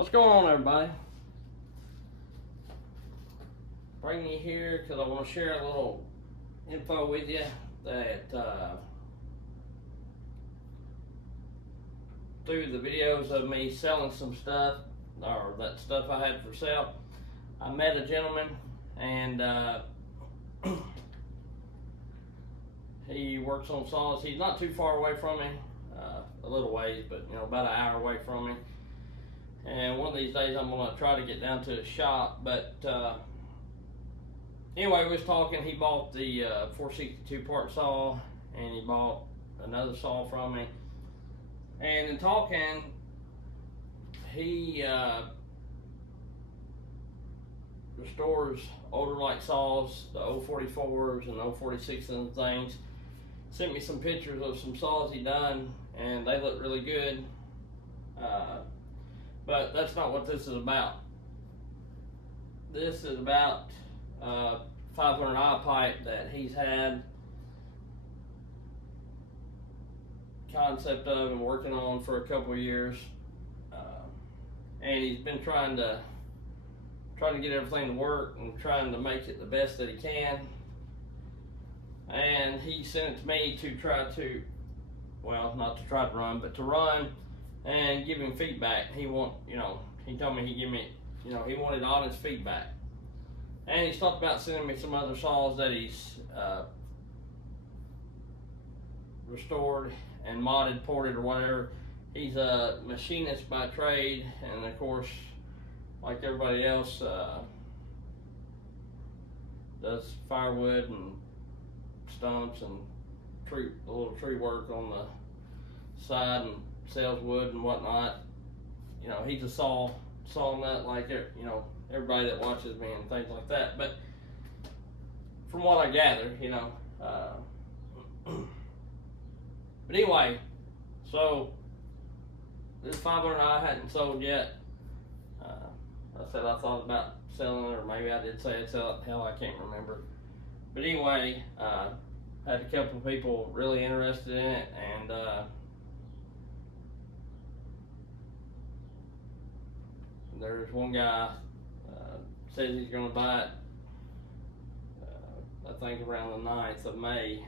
What's going on, everybody? Bring you here because I want to share a little info with you that through the videos of me selling some stuff, or that stuff I had for sale, I met a gentleman, and he works on saws. He's not too far away from me, a little ways, but about an hour away from me. And one of these days I'm gonna try to get down to his shop. But anyway, we was talking. He bought the 462 part saw, and he bought another saw from me. And in talking, he restores older like saws, the 044s and 046s and things. Sent me some pictures of some saws he done, and they look really good. But that's not what this is about. This is about 500i pipe that he's had concept of and working on for a couple of years, and he's been trying to get everything to work and trying to make it the best that he can. And he sent it to me to try to, well, not to try to run, but to run and give him feedback. He he told me he'd give me, he wanted honest feedback. And he's talked about sending me some other saws that he's restored and modded, ported, or whatever. He's a machinist by trade, and of course, like everybody else, does firewood and stumps and a little tree work on the side, and sells wood and whatnot. He's a saw nut like everybody that watches me and things like that. But from what I gather, but anyway, so this 500i hadn't sold yet. I said I thought about selling it, or maybe I did say I'd sell it. Hell, I can't remember. But anyway, had a couple of people really interested in it, and there's one guy says he's going to buy it, I think around the 9th of May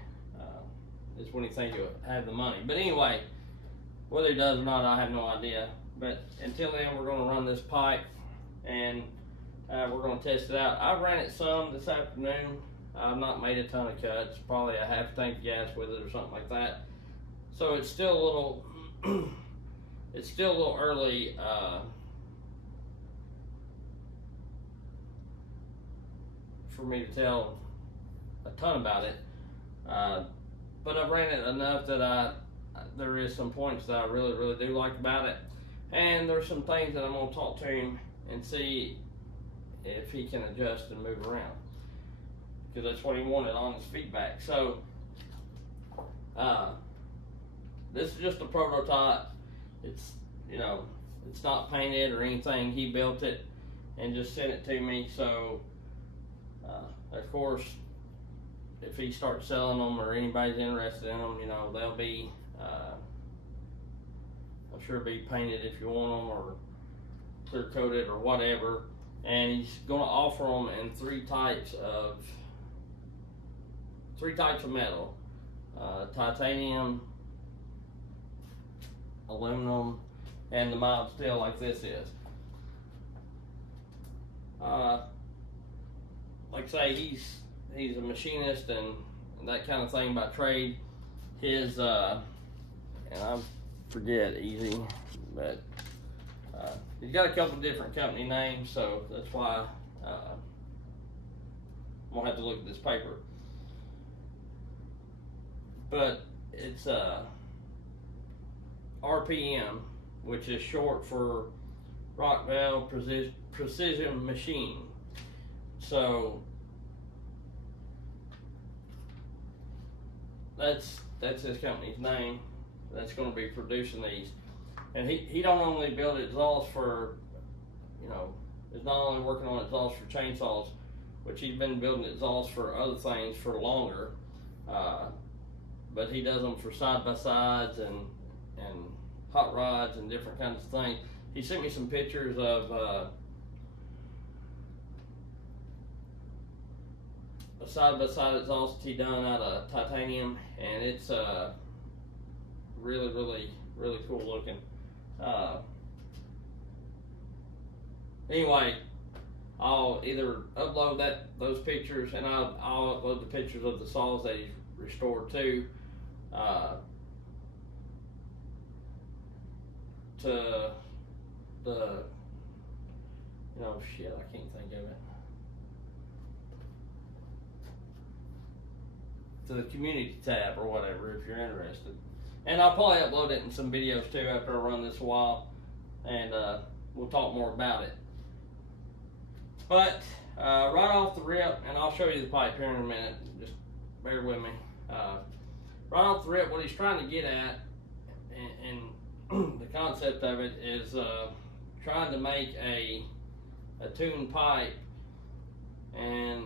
is when he thinks he'll have the money. But anyway, whether he does or not, I have no idea. But until then, we're going to run this pipe, and we're going to test it out. I ran it some this afternoon. I've not made a ton of cuts, probably a half tank of gas with it or something like that. So it's still a little, it's still a little early for me to tell a ton about it. But I've ran it enough that there is some points that I really, really do like about it. And there's some things that I'm going to talk to him and see if he can adjust and move around, because that's what he wanted on his feedback. So this is just a prototype. It's it's not painted or anything. He built it and just sent it to me. So of course, if he starts selling them or anybody's interested in them, they'll be I'm sure be painted if you want them, or clear coated or whatever. And he's going to offer them in three types of metal: titanium, aluminum, and the mild steel like this is. Like I say, he's a machinist and that kind of thing by trade. His and I forget easy, but he's got a couple different company names, so that's why I'm gonna have to look at this paper. But it's RPM, which is short for Rockwell Precision Machine. So that's his company's name. That's going to be producing these. And he don't only build exhausts for, he's not only working on exhausts for chainsaws, which he's been building exhausts for other things for longer. But he does them for side-by-sides and hot rods and different kinds of things. he sent me some pictures of a side-by-side exhaust he done out of titanium, and it's really cool looking. Anyway, I'll either upload those pictures, and I'll upload the pictures of the saws that he's restored too, to the, shit, I can't think of it, to the community tab or whatever, if you're interested. And I'll probably upload it in some videos too after I run this a while, and we'll talk more about it. But right off the rip, and I'll show you the pipe here in a minute, just bear with me. Right off the rip, what he's trying to get at, and the concept of it is trying to make a tuned pipe and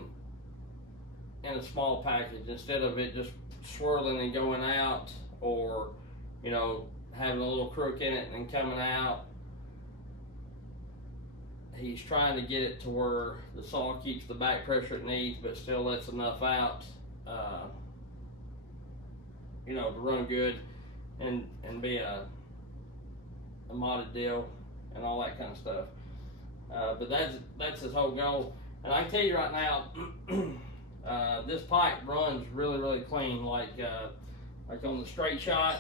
in a small package, instead of it just swirling and going out, or having a little crook in it and coming out. He's trying to get it to where the saw keeps the back pressure it needs, but still lets enough out, to run good and be a modded deal and all that kind of stuff. But that's his whole goal. And I can tell you right now, this pipe runs really clean. Like on the straight shot,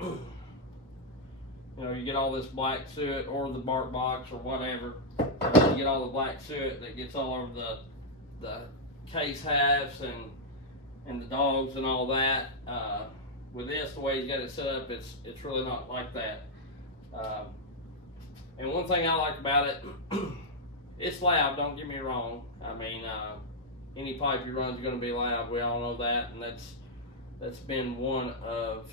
you get all this black soot, or the bark box or whatever. You get all the black soot that gets all over the case halves and the dogs and all that. With this, the way he's got it set up, it's really not like that. And one thing I like about it, it's loud, don't get me wrong. I mean, any pipe you run is going to be loud. We all know that, and that's been one of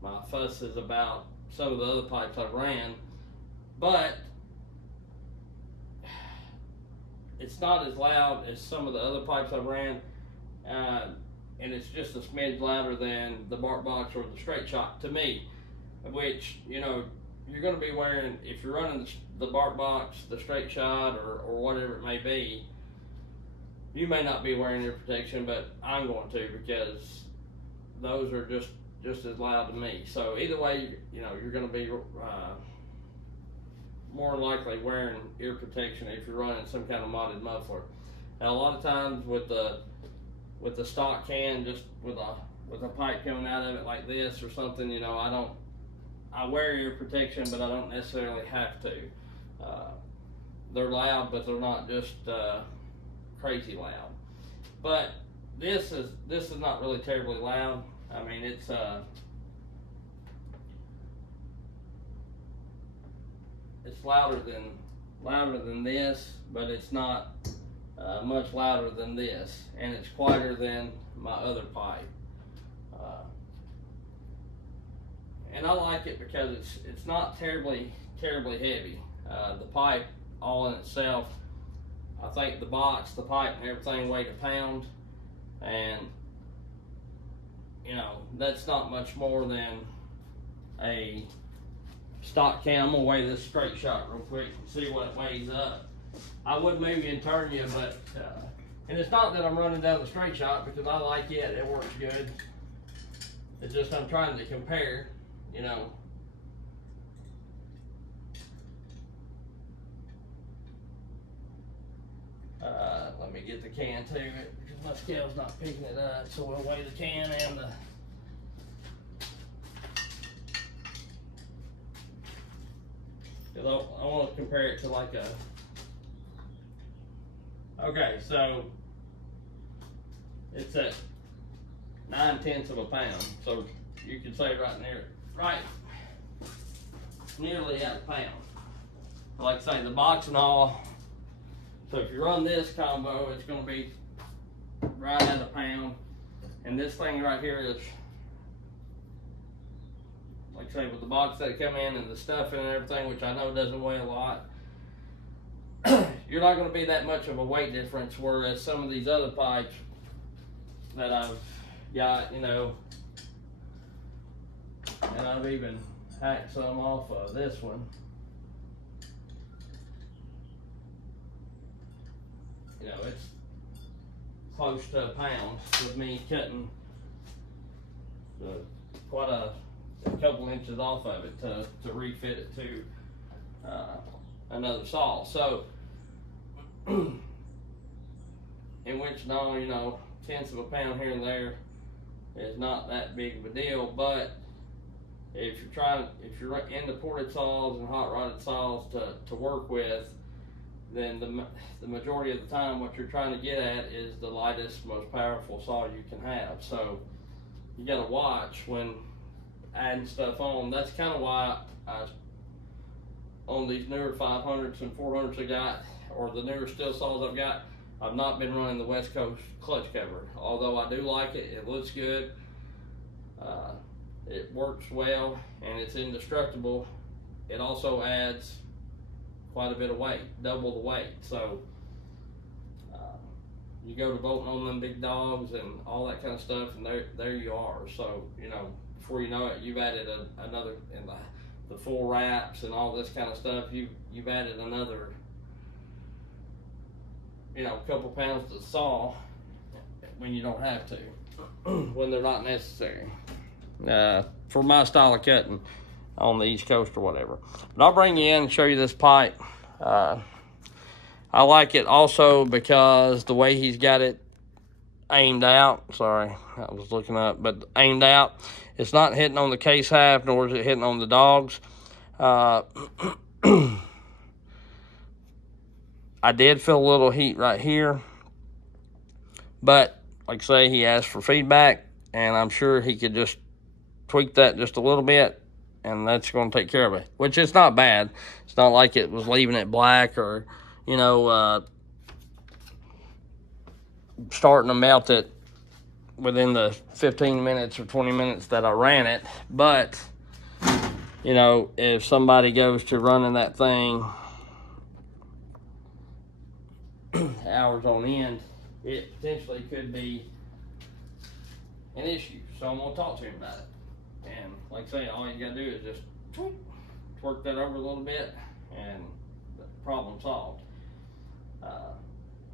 my fusses about some of the other pipes I've ran. But it's not as loud as some of the other pipes I've ran, and it's just a smidge louder than the bark box or the straight shot to me. Which, you're going to be wearing, if you're running the bark box, the straight shot, or whatever it may be, you may not be wearing ear protection, but I'm going to, because those are just as loud to me. So either way, you're going to be more likely wearing ear protection if you're running some kind of modded muffler. Now, a lot of times with the stock can, just with a pipe coming out of it like this or something, I wear ear protection, but I don't necessarily have to. They're loud, but they're not just crazy loud. But this is not really terribly loud. I mean, it's louder than this, but it's not much louder than this, and it's quieter than my other pipe. And I like it because it's not terribly heavy. The pipe, all in itself, I think the box, the pipe, and everything weighed a pound, and that's not much more than a stock can. I'm gonna weigh this straight shot real quick and see what it weighs up. I would move you and turn you, but and it's not that I'm running down the straight shot, because I like it. It works good. It's just I'm trying to compare. Let me get the can to it, because my scale's not picking it up, so we'll weigh the can and the because I want to compare it to like a, okay, so it's at 9/10 of a pound, so you could say right near, right nearly at a pound. Like I say, the box and all, so if you run this combo, it's going to be right at a pound. And this thing right here is, like I say, with the box that come in and the stuff and everything, which I know doesn't weigh a lot, you're not going to be that much of a weight difference, whereas some of these other pipes that I've got, and I've even hack some off of this one. You know, it's close to a pound with me cutting quite a couple inches off of it to refit it to another saw. So, in which now, you know, tenths of a pound here and there is not that big of a deal. But if you're into ported saws and hot rodded saws to work with, then the majority of the time what you're trying to get at is the lightest, most powerful saw you can have. So you got to watch when adding stuff on. That's kind of why on these newer 500s and 400s I got, or the newer stihl saws I've got, I've not been running the West Coast clutch cover. Although I do like it, it looks good, it works well, and it's indestructible. It also adds quite a bit of weight, double the weight. So you go to bolting on them big dogs and all that kind of stuff, and there you are. So, you know, before you know it, you've added another, in the full wraps and all this kind of stuff, you've added another, you know, couple pounds to the saw when you don't have to, when they're not necessary, for my style of cutting on the East Coast or whatever. But I'll bring you in and show you this pipe. I like it also because the way he's got it aimed out, sorry, I was looking up, but aimed out, it's not hitting on the case half, nor is it hitting on the dogs. I did feel a little heat right here, but like I say, he asked for feedback, and I'm sure he could just tweak that just a little bit, and that's going to take care of it, which is not bad. It's not like it was leaving it black or, you know, starting to melt it within the 15 minutes or 20 minutes that I ran it. But, you know, if somebody goes to running that thing hours on end, it potentially could be an issue. So I'm going to talk to him about it. And like I say, all you got to do is just work that over a little bit, and the problem solved.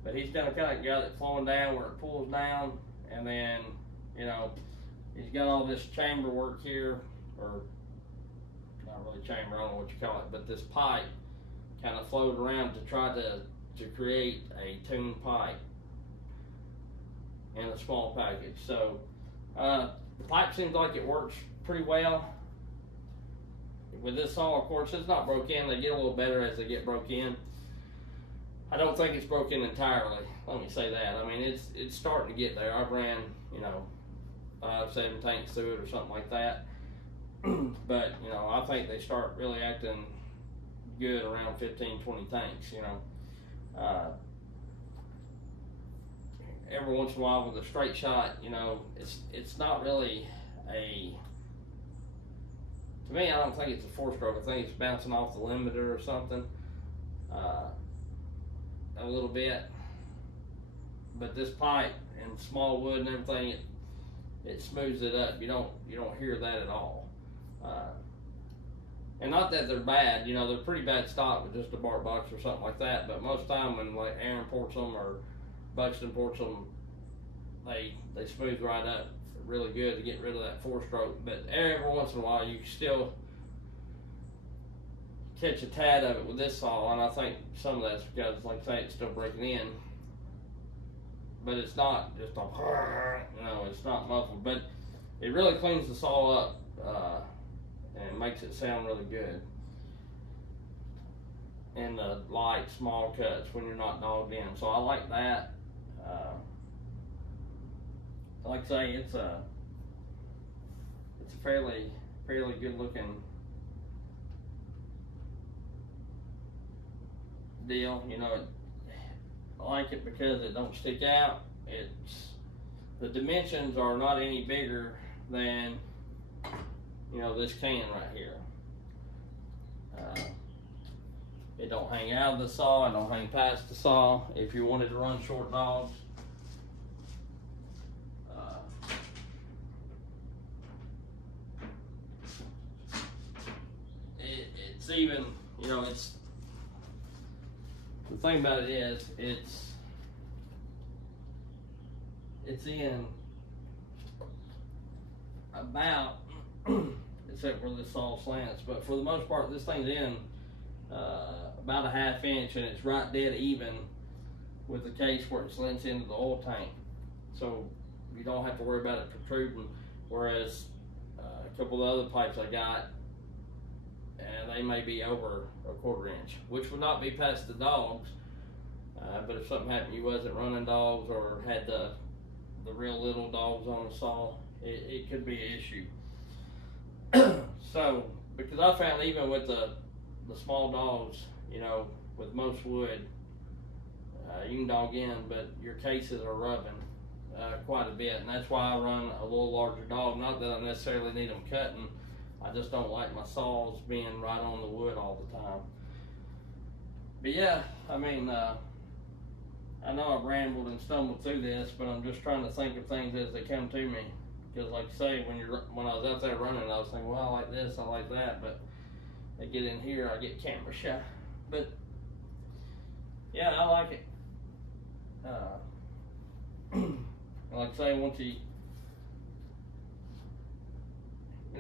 But he's kind of got it flowing down where it pulls down, and then, you know, he's got all this chamber work here, or not really chamber, I don't know what you call it, but this pipe kind of flowed around to try to create a tuned pipe in a small package. So the pipe seems like it works pretty well. With this saw, of course, it's not broke in. They get a little better as they get broke in. I don't think it's broken entirely. Let me say that. I mean, it's starting to get there. I've ran, you know, 5-7 tanks through it or something like that. But, you know, I think they start really acting good around 15-20 tanks, you know. Every once in a while with a straight shot, you know, it's not really to me, I don't think it's a 4-stroke. I think it's bouncing off the limiter or something, a little bit. But this pipe and small wood and everything, it smooths it up. You don't hear that at all. And not that they're bad, you know, they're pretty bad stock with just a bark box or something like that. But most of the time when like Aaron ports them or Buxton ports them, they smooth right up really good to get rid of that 4-stroke. But every once in a while you can still catch a tad of it with this saw, and I think some of that's because, like I say, it's still breaking in. But it's not just a, you know, it's not muffled. But it really cleans the saw up and makes it sound really good in the light, small cuts when you're not dogged in. So I like that. Like I say, it's a fairly good looking deal. You know, I like it because it don't stick out. The dimensions are not any bigger than, you know, this can right here. It don't hang out of the saw. It don't hang past the saw. If you wanted to run short dogs, it's even, you know, it's, the thing about it is, it's in about, except where this saw slants, but for the most part, this thing's in about a 1/2 inch, and it's right dead even with the case where it slants into the oil tank. So you don't have to worry about it protruding, whereas a couple of other pipes I got, and they may be over a 1/4 inch, which would not be past the dogs, but if something happened, you wasn't running dogs or had the real little dogs on the saw, it could be an issue. So, because I found even with the small dogs, you know, with most wood, you can dog in, but your cases are rubbing quite a bit, and that's why I run a little larger dog. Not that I necessarily need them cutting, I just don't like my saws being right on the wood all the time. But yeah, I mean, I know I've rambled and stumbled through this, but I'm just trying to think of things as they come to me. Because like I say, when I was out there running, I was thinking, well, I like this, I like that, but I get in here, I get camera shy. But yeah, I like it. Like I say, once you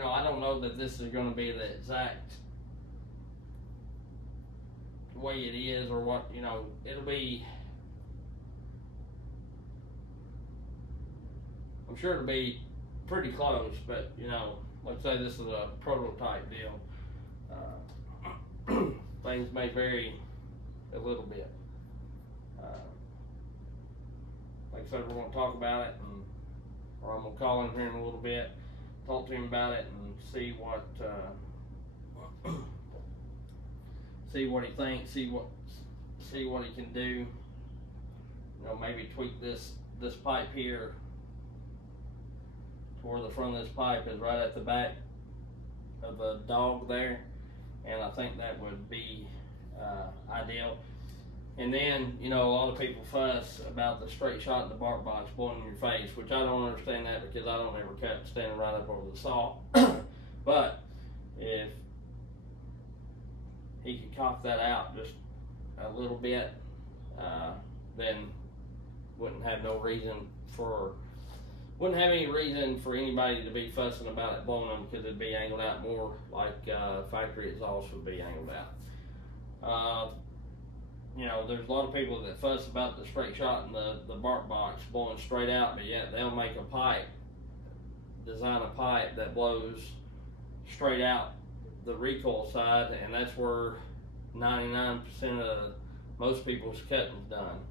know, I don't know that this is going to be the exact way it is, or what, you know, it'll be, I'm sure it'll be pretty close, but you know, let's say this is a prototype deal. Things may vary a little bit. Like I said, we're going to talk about it, or I'm going to call him here in a little bit, talk to him about it, and see what he thinks, see what he can do. You know, maybe tweak this pipe here to where the front of this pipe is right at the back of the dog there, and I think that would be ideal. And then, you know, a lot of people fuss about the straight shot in the bark box blowing in your face, which I don't understand that, because I don't ever cut standing right up over the saw. But if he could cock that out just a little bit, then wouldn't have any reason for anybody to be fussing about it blowing them, because it'd be angled out more like factory exhaust would be angled out. You know, there's a lot of people that fuss about the straight shot in the bark box blowing straight out, but yet they'll make a pipe, design a pipe that blows straight out the recoil side, and that's where 99% of most people's cutting's done.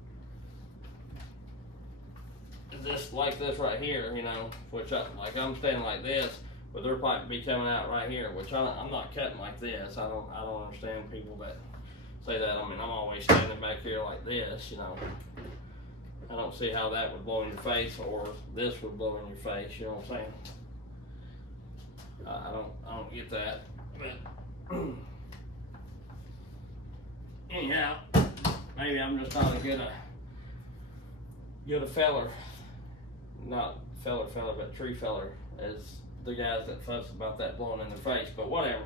Just like this right here, you know, which like I'm standing like this, but their pipe would be coming out right here, which I'm not cutting like this. I don't understand people that say that. I mean, I'm always standing back here like this, you know. I don't see how that would blow in your face, or this would blow in your face, you know what I'm saying? I don't get that. But anyhow, maybe I'm just not as good a feller, not feller, but tree feller, as the guys that fuss about that blowing in their face. But whatever.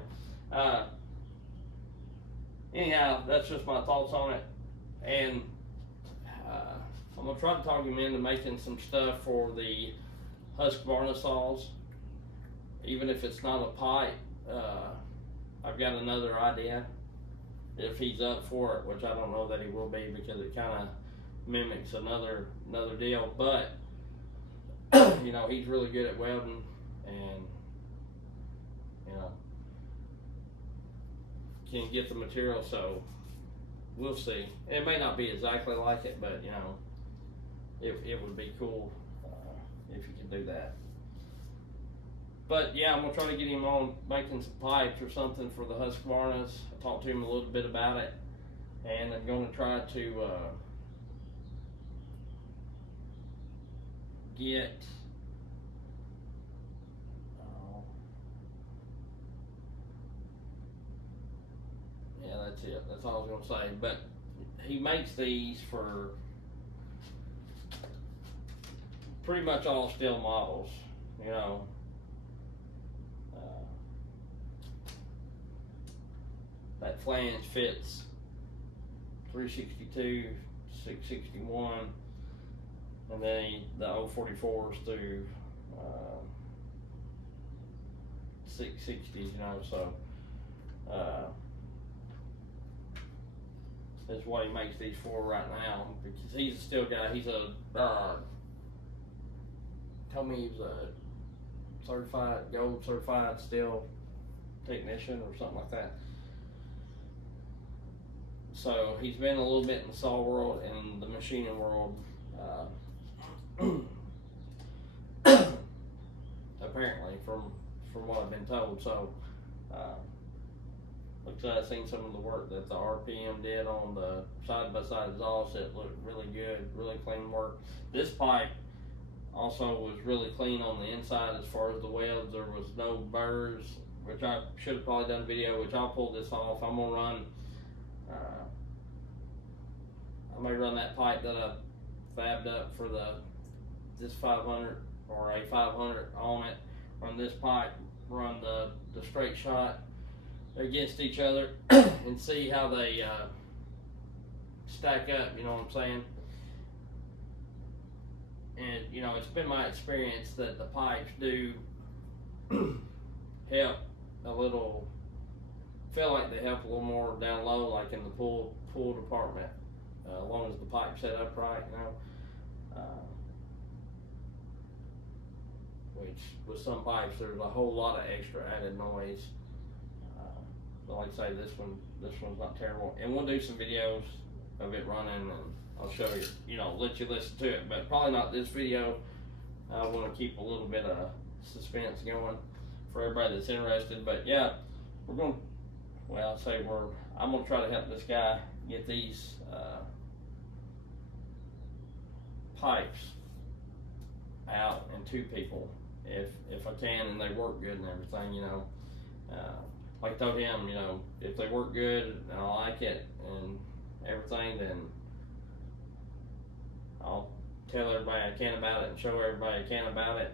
Anyhow, that's just my thoughts on it, and I'm gonna try to talk him into making some stuff for the Husqvarna saws, even if it's not a pipe. I've got another idea if he's up for it, which I don't know that he will be, because it kind of mimics another deal. But you know, he's really good at welding, and you know, can get the material, so we'll see. It may not be exactly like it, but you know, it would be cool if you could do that. But yeah, I'm gonna try to get him on making some pipes or something for the Husqvarnas. I talked to him a little bit about it, and I'm gonna try to get yeah, that's it. That's all I was gonna say. But he makes these for pretty much all stihl models, you know. that flange fits 362, 661, and then the 044s through 660s, you know, so is what he makes these for right now, because he's a steel guy. He's a told me he was a gold certified steel technician or something like that. So he's been a little bit in the saw world and the machining world, apparently, from what I've been told. So looks like I've seen some of the work that the RPM did on the side-by-side exhaust. It looked really good, really clean work. This pipe also was really clean on the inside as far as the welds. There was no burrs, which I should have probably done a video, which I'll pull this off. I'm gonna run, I may run that pipe that I fabbed up for this 500 or a 500 on it, run this pipe, run the straight shot against each other and see how they stack up, you know what I'm saying? And you know, it's been my experience that the pipes do help a little, feel like they help a little more down low, like in the pool department, as long as the pipe's set up right, you know. Which with some pipes there's a whole lot of extra added noise. But like I say, this one's not terrible. And we'll do some videos of it running, and I'll show you, you know, let you listen to it, but probably not this video. I want to keep a little bit of suspense going for everybody that's interested. But yeah, I'm gonna try to help this guy get these pipes out and to people if I can, and they work good and everything, you know. Like I told him, you know, if they work good and I like it and everything, then I'll tell everybody I can about it and show everybody I can about it.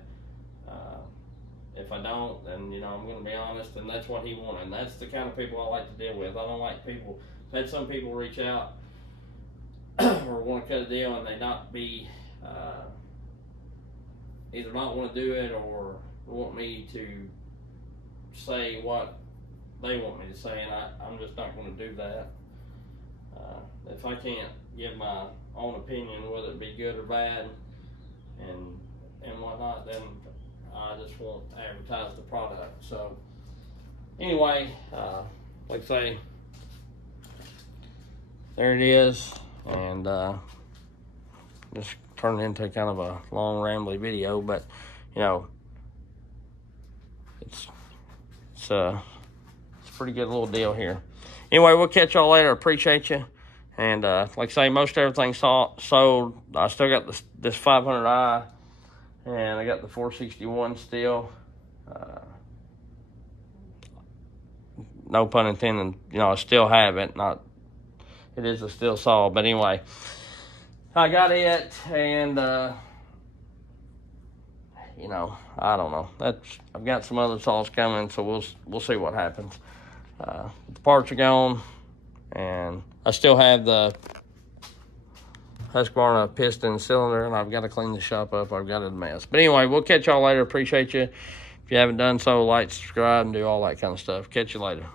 If I don't, then, you know, I'm going to be honest, and that's what he wanted. And that's the kind of people I like to deal with. I don't like people. I've had some people reach out or want to cut a deal and they not be, either not want to do it or want me to say what they want me to say, and I'm just not going to do that. If I can't give my own opinion, whether it be good or bad and whatnot, then I just won't advertise the product. So anyway, like I say, there it is, and just turned into kind of a long rambly video, but you know, it's a pretty good little deal here. Anyway, we'll catch y'all later. Appreciate you. And like I say, most everything's sold. I still got this 500i, and I got the 461 still. No pun intended. You know, I still have it. It is a steel saw, but anyway, I got it, and you know, I don't know. I've got some other saws coming, so we'll see what happens. The parts are gone, and I still have the Husqvarna piston cylinder, and I've got to clean the shop up. I've got it a mess. But anyway, we'll catch y'all later. Appreciate you. If you haven't done so, like, subscribe, and do all that kind of stuff. Catch you later.